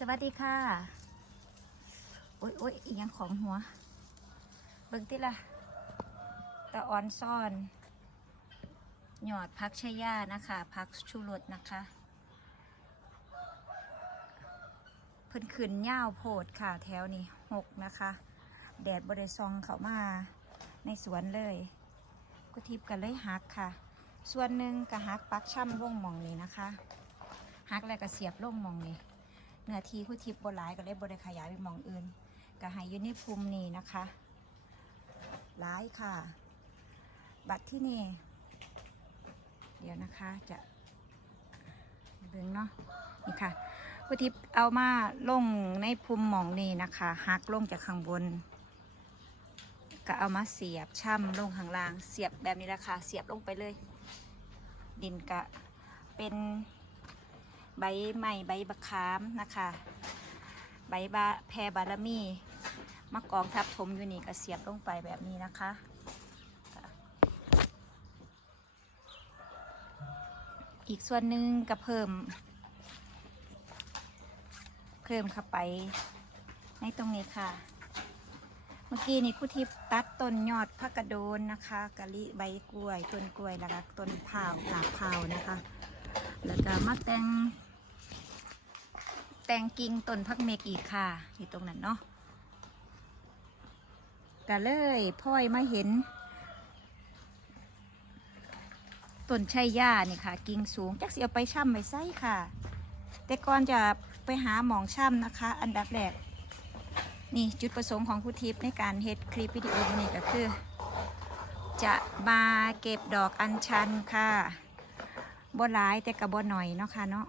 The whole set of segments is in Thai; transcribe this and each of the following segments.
สวัสดีค่ะ โอ๊ยโอ๊ยอีกยังของหัว เบิ่งติละตะออนซ่อน หยอดพักชายานะคะ พักชูรสนะคะ เพิ่นขึ้นย่าวโพดค่ะ แถวนี้หกนะคะ แดดบริซองเขามาในสวนเลยกุทิพกันเลยหักค่ะ ส่วนหนึ่งก็หักปักช่ำล่งมองนี้นะคะหักแล้วก็เสียบล่งมองนี้ เนื้อที่ผู้ทิพย์บหลายก็เลยบริขยายไปหมองอื่นก็ให้อยูในิภูมินี่นะคะหลายค่ะ บัตรที่นี่ เดี๋ยวนะคะจะเบิ่งเนาะนี่ค่ะผู้ทิพย์เอามาลงในภูมิหมองนี่นะคะหักลงจากข้างบนก็เอามาเสียบช่ำลงข้างล่าง เสียบแบบนี้แหละค่ะ เสียบลงไปเลย ดินกะเป็น ใบไม้ใบบักขามนะคะ ใบบาแพรบารมีมะกองทับถมอยู่นี่ก็เสียบลงไปแบบนี้นะคะอีกส่วนหนึ่งก็เพิ่ม เพิ่มเข้าไปในตรงนี้ค่ะ เมื่อกี้นี่ครู่ทิพตัดต้นยอดพักกระโดนนะคะกะลิใบกล้วยต้นกล้วยแล้วก็ต้นเผาวหลากเผาวนะคะ แล้วก็มาแต่ง แต่งกิ่งต้นพักเมกอีกค่ะอยู่ตรงนั้นเนาะก็เลยพ่อยมาเห็นต้นชัยยานี่ค่ะ กิ่งสูงจักสิเอาไปช่ำไปไส้ค่ะ แต่ก่อนจะไปหาหมองช่ำนะคะ อันดับแรกนี่จุดประสงค์ของครูทิพย์ในการเฮ็ดคลิปวิดีโอนี้ก็คือ จะมาเก็บดอกอัญชันค่ะบ่หลายแต่กับบ่หน่อยเนาะค่ะเนาะ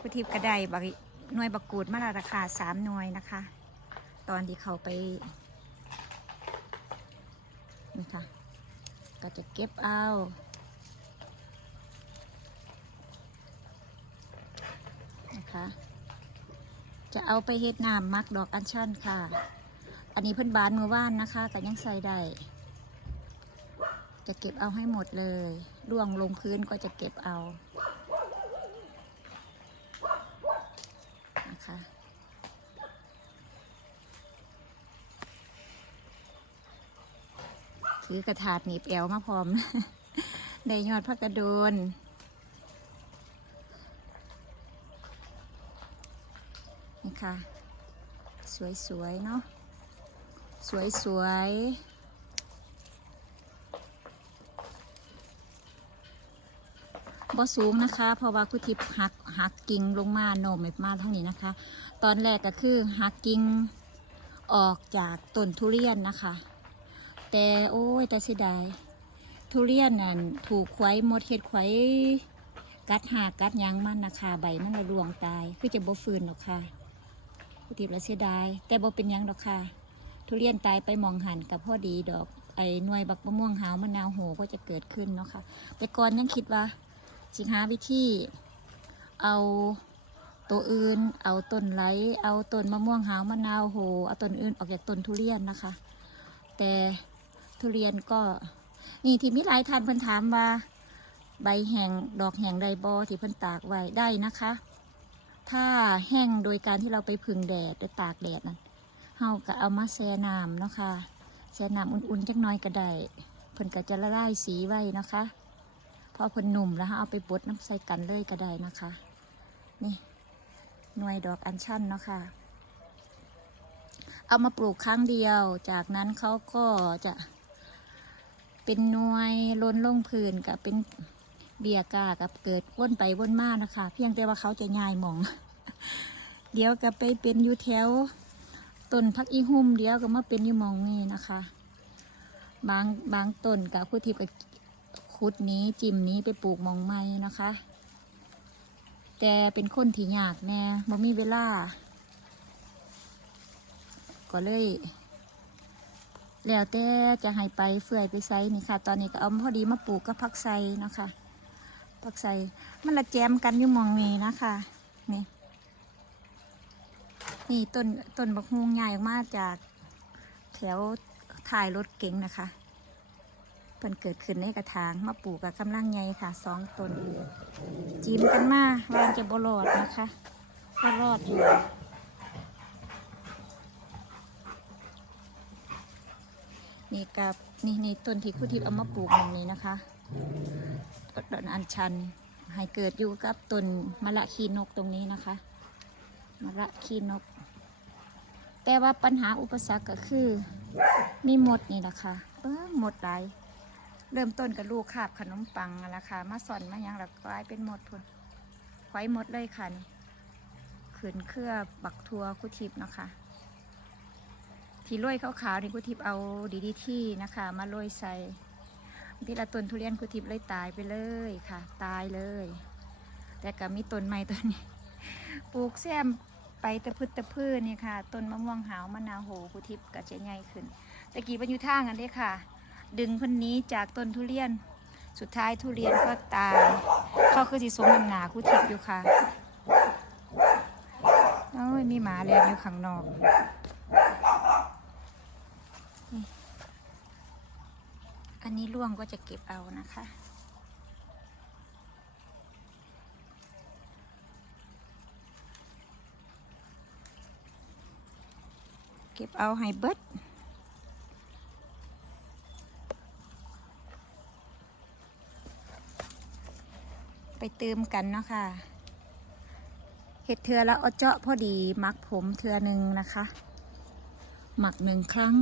ครูทิพย์ก็ไดบักหน่วยบักกูดมาราคาสามหน่วยนะคะ ตอนที่เขาไปนี่ค่ะก็จะเก็บเอานะคะจะเอาไปเฮ็ดน้ำมักดอกอัญชันค่ะ อันนี้เพิ่อนบานมือว่านนะคะก็ยังใส่ได้จะเก็บเอาให้หมดเลยร่วงลงพื้นก็จะเก็บเอา นะคะ ถือกระถาดหนีบแอวมาพร้อม ได้ยอดพักกระโดนนี่ค่ะ สวยๆเนาะ สวยๆ บ่สูงนะคะ เพราะว่าคุทิพย์หักหักกิ่งลงมาโนมมาทั้งนี้นะคะ ตอนแรกก็คือหักกิ่งออกจากต้นทุเรียนนะคะ แต่โอ้ยแต่เสียดายทุเรียนนั่นถูกไขว้หมดเห็ดไขว้กัดหากกัดยังมันนะคะใบมันละรวงตาย คือจะบ่ฟืนหรอกค่ะผู้ทิพย์ละเสียดาย แต่บ่เป็นยังดอกค่ะ ทุเรียนตายไปมองหันกับพ่อดีดอกไอ้หน่วยบักมะม่วงหาวมะนาวโหก็จะเกิดขึ้นเนาะค่ะแต่ก่อนยังคิดว่า สิหาวิธีเอาตัวอื่น เอาต้นไหล เอาต้นมะม่วงหาวมะนาวโห เอาต้นอื่นออกจากต้นทุเรียนนะคะ แต่ทุเรียนก็นี่ที่มีหลายท่านเพิ่นถามว่า ใบแห้งดอกแห้งไดบอที่เพิ่นตากไว้ได้นะคะ ถ้าแห้งโดยการที่เราไปพึ่งแดดหรือตากแดดนั้นเฮาก็เอามาแช่น้ำเนาะค่ะแช่น้ำอุ่นๆจักน้อยก็ได้เพิ่นก็จะละลายสีไว้นะคะ พอเพิ่นหนุ่มแล้วเอาไปบดน้ำใส่กันเลยก็ได้นะคะ นี่หน่วยดอกอัญชันเนาะค่ะ เอามาปลูกครั้งเดียว จากนั้นเขาก็จะเป็นหน่วยล้นลงพื้นกับเป็นเบียกากับเกิดวนไปวนมานะคะ เพียงแต่ว่าเขาจะยายมอง เดี๋ยวก็ไปเป็นอยู่แถวต้นพักอีหุ่มเดี๋ยวก็มาเป็นอยู่มองนี่นะคะ บางบางต้นกับผู้ที่ไป ขุดนี้จิมนี้ไปปลูกมองไม้นะคะ แต่เป็นคนที่ยากแน่บ่มีเวลา ก็เลย แล้วแต่จะให้ไปเฟื่อยไปไซนี่ค่ะ ตอนนี้ก็เอาพอดีมาปลูกกับผักไซนะคะผักไซมันละแจมกันอยู่มองนี้นะคะนี่นี่ต้นต้นบักฮวงใหญ่ออกมาจากแถวถ่ายรถเก๋งนะคะ เพิ่นเกิดขึ้นในกระถางมาปลูกกับกำลังใหญ่ค่ะสองต้นจิ้มกันมาวางจะบรอดนะคะก็รอดอยู่นี่กับนี่นี่ต้นที่ครูทิพย์เอามาปลูกตรงนี้นะคะต้นอัญชันให้เกิดอยู่กับต้นมะละขีนกตรงนี้นะคะมะละขีนก แต่ว่าปัญหาอุปสรรคก็คือ มีหมดนี่แหละค่ะเออหมดหลาย เริ่มต้นกับลูกคาบขนมปังนั่นแหละค่ะมาสอนมายังแล้วกลายเป็นหมดพุ่นไว้หมดเลยค่ะนี่ขืนเครือบักทัวคุทิพนะคะ ที่โรยขาวๆนี่คุทิพเอาดีดีที่นะคะ มาโรยใส่ที่ละต้นทุเรียนคุทิพเลยตายไปเลยค่ะ ตายเลย แต่ก็มีต้นใหม่ต้นนี้ปลูกแซมไปตะพืชตะพืชนี่ค่ะต้นมะม่วงหาวมะนาวโหคุทิพก็จะใหญ่ขึ้นตะกี้บรรยุทางกันเด้ค่ะ ดึงคนนี้จากต้นทุเรียน สุดท้ายทุเรียนก็ตาย เขาคือสิสมน้ำหนาคุทิพย์อยู่ค่ะโอ้ยมีหมาเลียนอยู่ข้างนอกอันนี้ร่วงก็จะเก็บเอานะคะเก็บเอาให้เบิด เติมกันเนาะค่ะเห็ดเทือแล้วเอาเจาะพอดีมักผมเทือหนึ่งนะคะ หมักหนึ่งครั้ง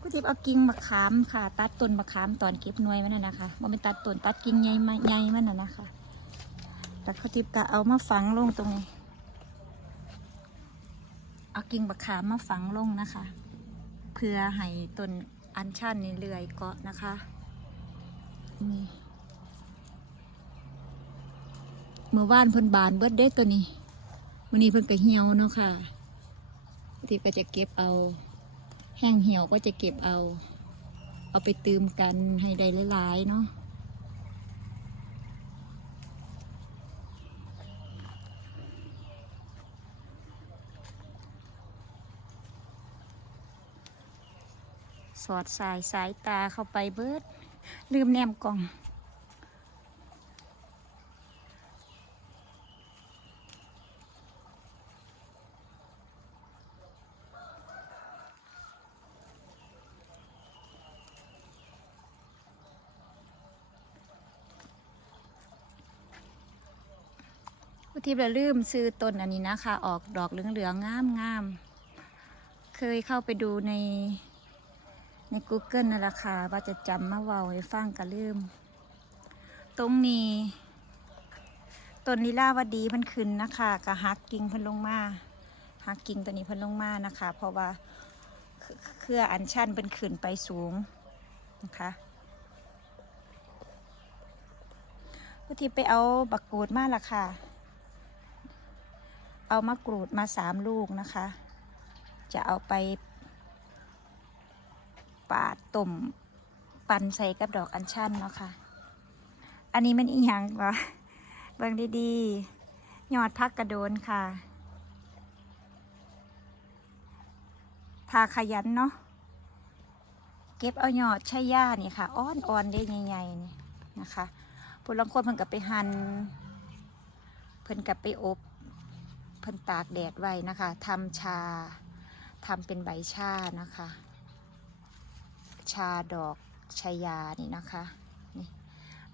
กูทิพย์เอากิ่งมะขามค่ะ ตัดต้นมะขามตอนเก็บหน่วยมันน่ะนะคะมันเป็นตัดต้นตัดกิ่งใหญ่มาใหญ่มันน่ะนะคะแต่กูทิพย์ก็เอามาฝังลงตรงนี้เอากิ่งมะขามมาฝังลงนะคะ เพื่อให้ต้นอัญชันนี่เลื่อยเกาะนะคะนี่ เมื่อวานเพิ่นบานเบิดได้ตัวนี้วันนี้เพิ่นก็เหี่ยวเนาะค่ะทิพย์ก็จะเก็บเอา แห้งเหี่ยวก็จะเก็บเอา เอาไปตืมกันให้ได้หลายๆเนาะสอดสายสายตาเข้าไปเบิด ลืมแนมกล่อง ทิพย์ละลืมซื้อต้นอันนี้นะคะ ออกดอกเหลืองๆงามงามเคยเข้าไปดูในใน Google นั่นแหละค่ะว่าจะจำมาเวาให้ฟังก็ลืม ตรงนี้ต้นลีลาวดีมันขึ้นนะคะก็หักกิ่งพิ่นลงมาหักกิ่งตัวนี้พิ่นลงมานะคะ เพราะว่าเครืออัญชันเป็นขึ้นไปสูงนะคะอุทิพย์ไปเอาบักกูดมาละค่ะ เอามะกรูดมาสามลูกนะคะ จะเอาไป ปาดต้มปั่นใส่กับดอกอัญชันเนาะค่ะ อันนี้มันอีหยังวะเบิ่งดีๆยอดพักกระโดนค่ะทาขยันเนาะเก็บเอายอดใช่ย่านี่ค่ะ อ้อนอ่อนๆได้ใหญ่ๆนี่นะคะผู้ลังคนเพิ่นกับไปหัน่นเพิ่นกับไปอบ เพิ่นตากแดดไว้นะคะทำชาทำเป็นใบชานะคะ ชาดอกชายานี่นะคะนี่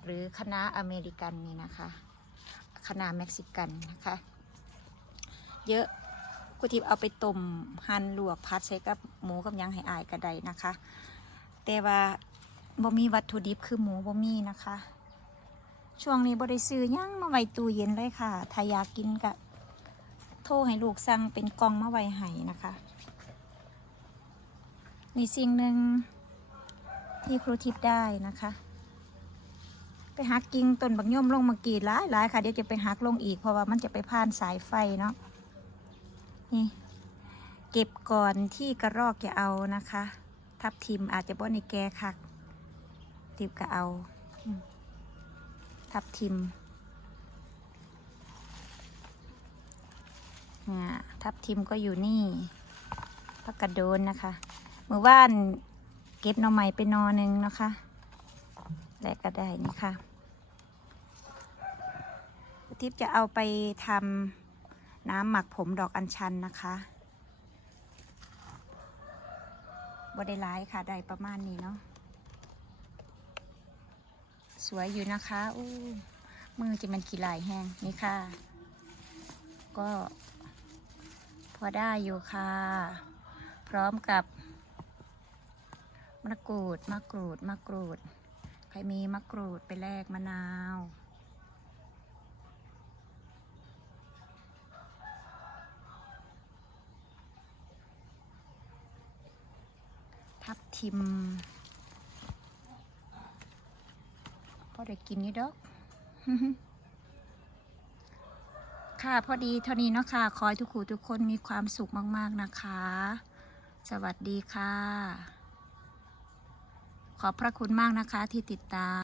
หรือคณะอเมริกันนี่นะคะคณะเม็กซิกันนะคะ เยอะกุทิบเอาไปต้มหั่นลวกพัดใช้กับหมูกับยังให้อายกระไดนะคะ แต่ว่าบ่มีวัตถุดิบคือหมูบ่มีนะคะ ช่วงนี้บ่ได้ซื้อยังมาไว้ตู้เย็นเลยค่ะ ถ้าอยากกินก็ โทรให้ลูกสั่งเป็นกล่องมาไว้ให้นะคะนี่สิ่งหนึ่งที่ครูทิพย์ได้นะคะ ไปหักกิ่งต้นบักย่อมลงมากรีดหลายหลายค่ะเดี๋ยวจะไปหักลงอีกเพราะว่ามันจะไปผ่านสายไฟเนาะนี่เก็บก่อนที่กระรอกจะเอานะคะ ทับทิมอาจจะบ่ในแกคักทิบก็เอา ทับทิม อ่า ทับทิมก็อยู่นี่พักกระโดนนะคะเมื่อว่านเก็บหน่อไม้ไปนอหนึ่งนะคะและก็ได้นี่ค่ะทิพย์จะเอาไปทำน้ำหมักผมดอกอัญชันนะคะบได้ร้ายค่ะ ได้ประมาณนี้เนาะ สวยอยู่นะคะ อู้ มือจะมันขี้ลายแห้งนี่ค่ะ ก็ พอได้อยู่ค่ะ พร้อมกับมะกรูดมะกรูดมะกรูด ใครมีมะกรูดไปแลกมะนาวทับทิมพอได้กินนี่ดอก ค่ะพอดีเท่านี้เนาะค่ะขอให้ทุกคู่ทุกคนมีความสุขมาก ๆนะคะ สวัสดีค่ะ ขอบพระคุณมากนะคะที่ติดตาม